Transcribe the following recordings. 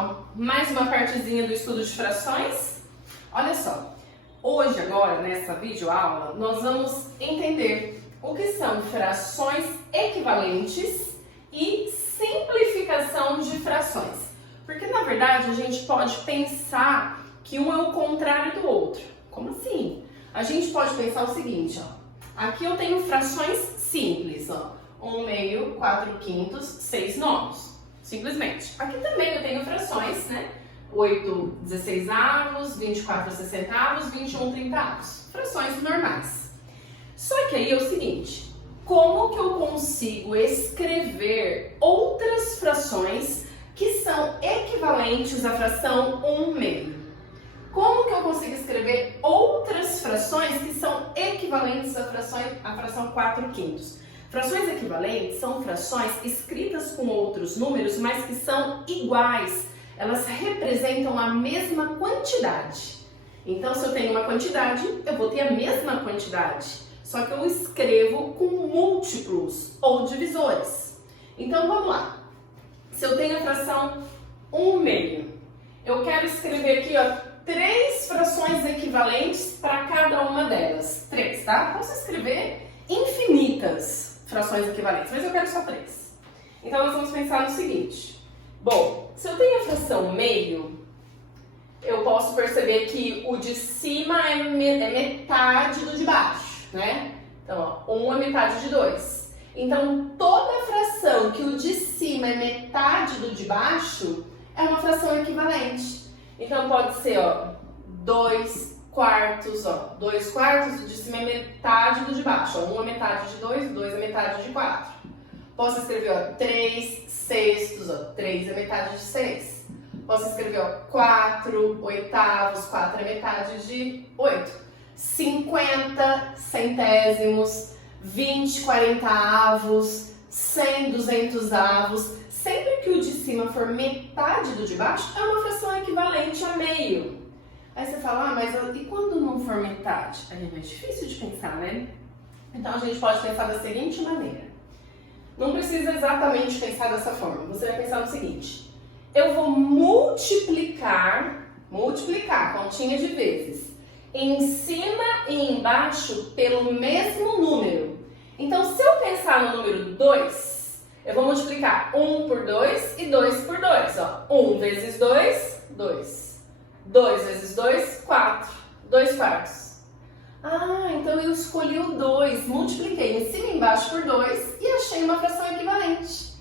pessoal, mais uma partezinha do estudo de frações. Olha só, hoje agora nessa videoaula nós vamos entender o que são frações equivalentes e simplificação de frações. Porque na verdade a gente pode pensar que um é o contrário do outro. Como assim? A gente pode pensar o seguinte, ó. Aqui eu tenho frações simples, ó. 1/2, 4/5, 6/9. Simplesmente. Aqui também eu tenho frações, né? 8 16avos, 24 60avos, 21 30avos. Frações normais. Só que aí é o seguinte, como que eu consigo escrever outras frações que são equivalentes à fração 1/2? Como que eu consigo escrever outras frações que são equivalentes à fração 4/5? Frações equivalentes são frações escritas com outros números, mas que são iguais. Elas representam a mesma quantidade. Então, se eu tenho uma quantidade, eu vou ter a mesma quantidade. Só que eu escrevo com múltiplos ou divisores. Então, vamos lá. Se eu tenho a fração 1/2, eu quero escrever aqui, ó, 3 frações equivalentes para cada uma delas. 3, tá? Posso escrever infinitas frações equivalentes, mas eu quero só 3. Então, nós vamos pensar no seguinte. Bom, se eu tenho a fração meio, eu posso perceber que o de cima é metade do de baixo, né? Então, ó, 1 é metade de 2. Então, toda fração que o de cima é metade do de baixo é uma fração equivalente. Então, pode ser, ó, 2 quartos, ó, 2 quartos, o de cima é metade do de baixo, ó, 1 é metade de 2, 2 é metade de 4. Posso escrever, ó, 3 sextos, ó, 3 é metade de 6. Posso escrever, ó, 4 oitavos, 4 é metade de 8. 50 centésimos, 20 quarentaavos, 100 duzentoavos. Sempre que o de cima for metade do de baixo, é uma fração equivalente a meio. Aí você fala, mas e quando não for metade? Aí é mais difícil de pensar, né? Então a gente pode pensar da seguinte maneira. Não precisa exatamente pensar dessa forma. Você vai pensar no seguinte. Eu vou multiplicar continha de vezes, em cima e embaixo pelo mesmo número. Então se eu pensar no número 2, eu vou multiplicar 1 por 2 e 2 por 2. Ó. 1 vezes 2, 2. 2 vezes 2, 4. 2 quartos. Ah, então eu escolhi o 2, multipliquei em cima e embaixo por 2 e achei uma fração equivalente.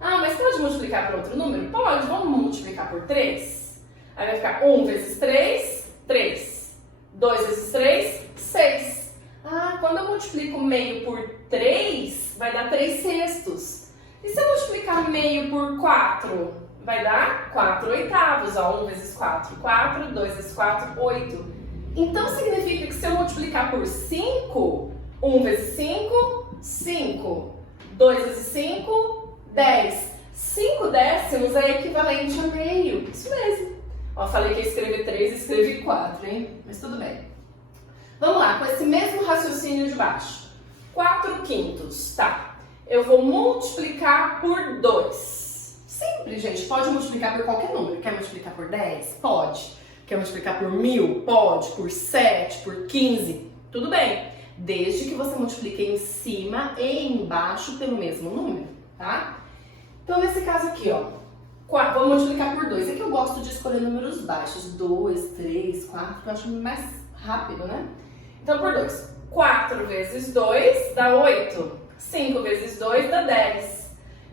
Ah, mas pode multiplicar por outro número? Pode, vamos multiplicar por 3. Aí vai ficar 1 vezes 3, 3. 2 vezes 3, 6. Ah, quando eu multiplico meio por 3, vai dar 3 sextos. E se eu multiplicar meio por 4? Vai dar 4 oitavos, ó, 1 vezes 4, 4, 2 vezes 4, 8. Então, significa que se eu multiplicar por 5, 1 vezes 5, 5. 2 vezes 5, 10. 5 décimos é equivalente a meio. Isso mesmo. Ó, falei que ia escrever 3 e escrevi 4, hein? Mas tudo bem. Vamos lá, com esse mesmo raciocínio de baixo. 4/5, tá. Eu vou multiplicar por 2. Simples, gente. Pode multiplicar por qualquer número. Quer multiplicar por 10? Pode. Quer multiplicar por 1000? Pode. Por 7, por 15? Tudo bem. Desde que você multiplique em cima e embaixo pelo mesmo número, tá? Então, nesse caso aqui, ó. Vou multiplicar por 2. Aqui eu gosto de escolher números baixos. 2, 3, 4, que eu acho mais rápido, né? Então, por 2. 4 vezes 2 dá 8. 5 vezes 2 dá 10.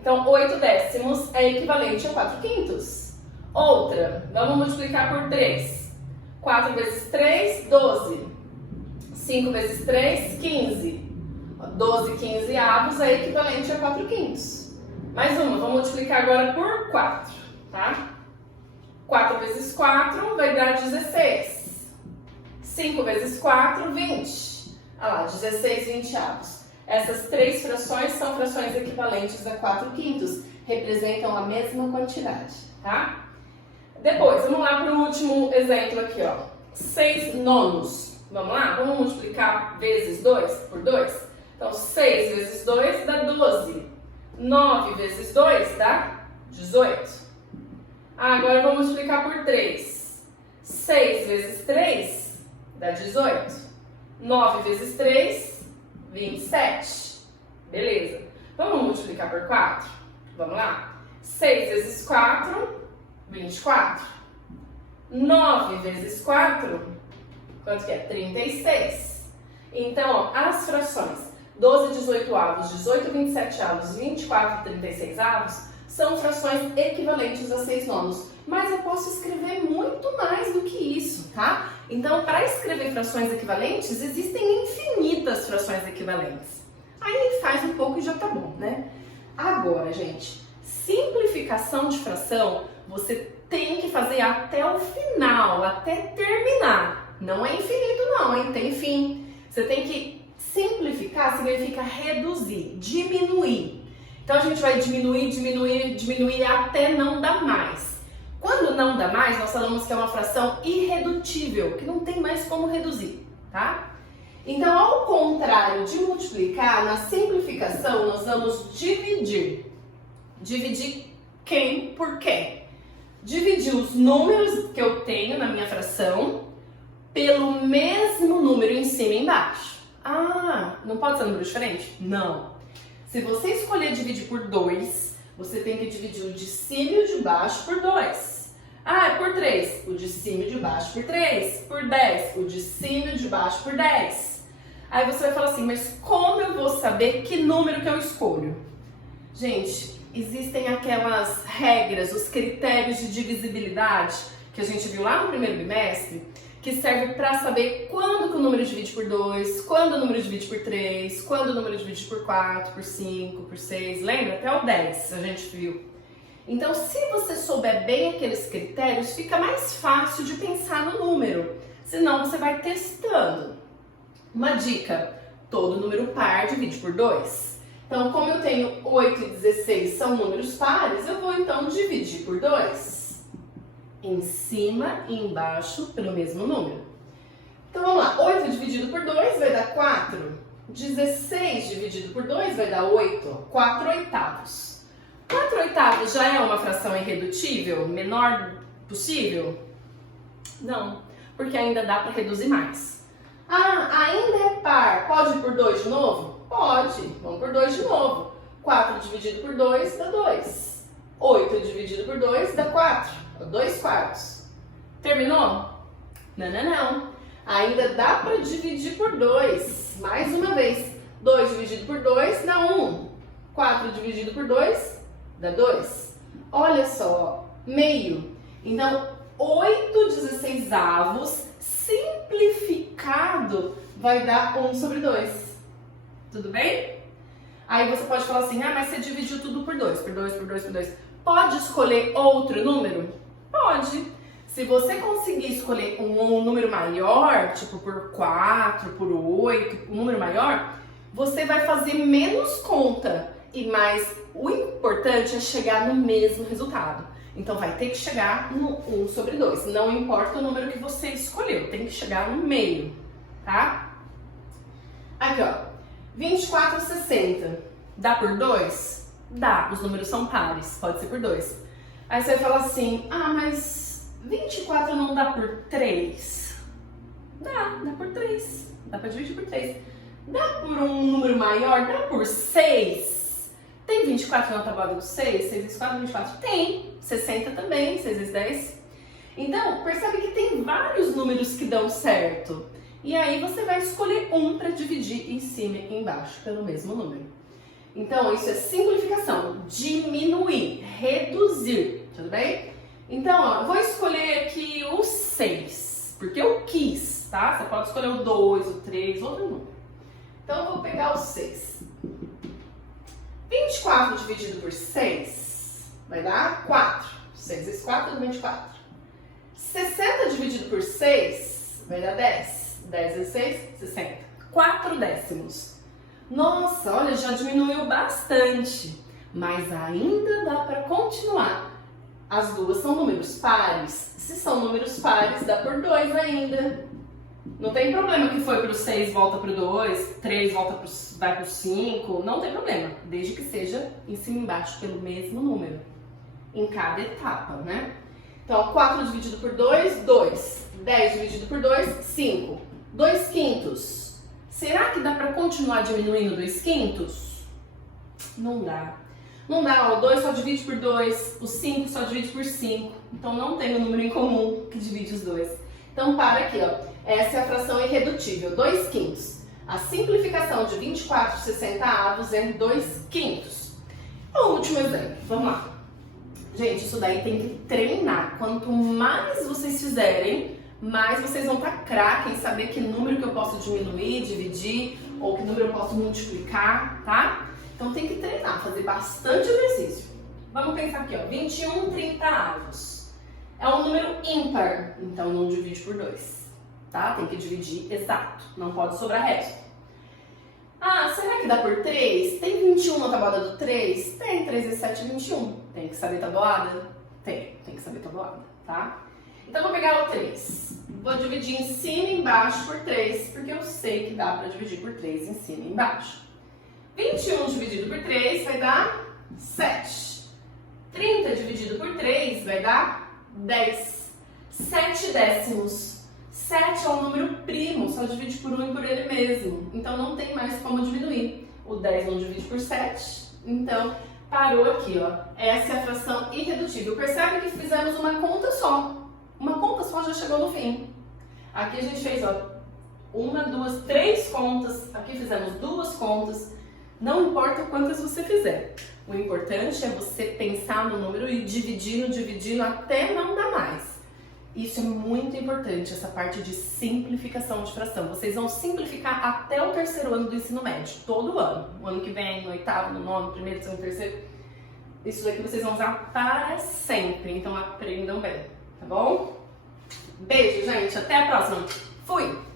Então, 8 décimos é equivalente a 4/5. Outra, vamos multiplicar por 3. 4 vezes 3, 12. 5 vezes 3, 15. 12 quinzeavos é equivalente a 4/5. Mais uma, vamos multiplicar agora por 4, tá? 4 vezes 4 vai dar 16. 5 vezes 4, 20. Olha lá, 16 vinteavos. Essas 3 frações são frações equivalentes a 4/5, representam a mesma quantidade, tá? Depois, vamos lá para o último exemplo aqui, ó. 6/9. Vamos lá? Vamos multiplicar vezes 2 por 2? Então, 6 vezes 2 dá 12. 9 vezes 2 dá 18. Agora vamos multiplicar por 3. 6 vezes 3 dá 18. 9 vezes 3, 27. Beleza. Vamos multiplicar por 4? Vamos lá. 6 vezes 4, 24. 9 vezes 4, quanto que é? 36. Então, ó, as frações 12 18avos, 18 27avos, 24 36avos são frações equivalentes a 6 nonos. Mas eu posso escrever muito mais do que isso, tá? Então, para escrever frações equivalentes, existem infinitas frações equivalentes. Aí faz um pouco e já tá bom, né? Agora, gente, simplificação de fração, você tem que fazer até o final, até terminar. Não é infinito não, hein? Tem fim. Você tem que simplificar, significa reduzir, diminuir. Então a gente vai diminuir, diminuir, diminuir até não dar mais. Quando não dá mais, nós falamos que é uma fração irredutível, que não tem mais como reduzir, tá? Então, ao contrário de multiplicar, na simplificação nós vamos dividir. Dividir quem por quem? Dividir os números que eu tenho na minha fração pelo mesmo número em cima e embaixo. Ah, não pode ser um número diferente? Não. Se você escolher dividir por 2, você tem que dividir o de cima e o de baixo por 2. Ah, é por 3. O de cima e o de baixo por 3. Por 10. O de cima e o de baixo por 10. Aí você vai falar assim, mas como eu vou saber que número que eu escolho? Gente, existem aquelas regras, os critérios de divisibilidade que a gente viu lá no primeiro bimestre, que serve para saber quando que o número divide por 2, quando o número divide por 3, quando o número divide por 4, por 5, por 6, lembra? Até o 10 a gente viu. Então, se você souber bem aqueles critérios, fica mais fácil de pensar no número, senão você vai testando. Uma dica, todo número par divide por 2. Então, como eu tenho 8 e 16 são números pares, eu vou então dividir por 2. Em cima e embaixo pelo mesmo número. Então vamos lá, 8 dividido por 2 vai dar 4. 16 dividido por 2 vai dar 8. 4 oitavos. 4 oitavos já é uma fração irredutível? Menor possível? Não, porque ainda dá para reduzir mais. Ah, ainda é par, pode ir por 2 de novo? Pode, vamos por 2 de novo. 4 dividido por 2 dá 2. 8 dividido por 2 dá 4. 2 quartos. Terminou? Não, não, não. Ainda dá para dividir por 2. Mais uma vez. 2 dividido por 2 dá 1. 4 dividido por 2 dá 2. Olha só, meio. Então, 8 16avos simplificado vai dar 1 sobre 2. Tudo bem? Aí você pode falar assim, ah, mas você dividiu tudo por 2, por 2, por 2, por 2. Pode escolher outro número? Pode. Se você conseguir escolher um número maior, tipo por 4, por 8, um número maior, você vai fazer menos conta. E mais, o importante é chegar no mesmo resultado. Então vai ter que chegar no 1 sobre 2. Não importa o número que você escolheu, tem que chegar no meio, tá? Aqui, ó. 24 60. Dá por 2? Dá, os números são pares, pode ser por 2. Aí você vai falar assim, ah, mas 24 não dá por 3? Dá por 3. Dá pra dividir por 3. Dá por um número maior? Dá por 6? Tem 24 na tabuada do 6? 6 vezes 4, 24? Tem. 60 também, 6 vezes 10. Então, percebe que tem vários números que dão certo. E aí você vai escolher um para dividir em cima e embaixo pelo mesmo número. Então, isso é simplificação, diminuir, reduzir, tudo bem? Então, ó, eu vou escolher aqui o 6, porque eu quis, tá? Você pode escolher o 2, o 3, outro número. Então, eu vou pegar o 6. 24 dividido por 6 vai dar 4. 6 vezes 4 dá 24. 60 dividido por 6 vai dar 10. 10 vezes 6, 60. 4 décimos. Nossa, olha, já diminuiu bastante, mas ainda dá para continuar. As duas são números pares. Se são números pares, dá por 2 ainda. Não tem problema que foi para o 6, volta para o 2, 3 vai para o 5, não tem problema, desde que seja em cima e embaixo pelo mesmo número, em cada etapa, né? Então, 4 dividido por 2, 2. 10 dividido por 2, 5. 2 quintos. Será que dá para continuar diminuindo 2 quintos? Não dá. Não dá, ó, o 2 só divide por 2, o 5 só divide por 5. Então não tem um número em comum que divide os dois. Então para aqui, ó. Essa é a fração irredutível, 2 quintos. A simplificação de 24/60 é 2 quintos. O último exemplo, vamos lá. Gente, isso daí tem que treinar. Quanto mais vocês fizerem, mais vocês vão estar craque em saber que número que eu posso diminuir, dividir, ou que número eu posso multiplicar, tá? Então tem que treinar, fazer bastante exercício. Vamos pensar aqui, ó, 21/30. É um número ímpar, então não divide por 2, tá? Tem que dividir exato, não pode sobrar resto. Ah, será que dá por 3? Tem 21 na tabuada do 3? Tem, 3 vezes 7 é 21. Tem que saber tabuada? Tem que saber tabuada, tá? Então vou pegar o 3. Vou dividir em cima e embaixo por 3, porque eu sei que dá para dividir por 3 em cima e embaixo. 21 dividido por 3 vai dar 7. 30 dividido por 3 vai dar 10. 7 décimos. 7 é um número primo, só divide por 1 e por ele mesmo. Então não tem mais como diminuir. O 10 não divide por 7, então parou aqui, ó. Essa é a fração irredutível. Percebe que fizemos uma conta só. Uma conta só já chegou no fim. Aqui a gente fez, ó, 1, 2, 3 contas. Aqui fizemos 2 contas. Não importa quantas você fizer. O importante é você pensar no número e dividindo até não dar mais. Isso é muito importante, essa parte de simplificação de fração. Vocês vão simplificar até o 3º ano do ensino médio, todo ano. O ano que vem, no 8º, no 9º, 1º, 2º, 3º. Isso daqui vocês vão usar para sempre, então aprendam bem, tá bom? Beijo, gente. Até a próxima. Fui!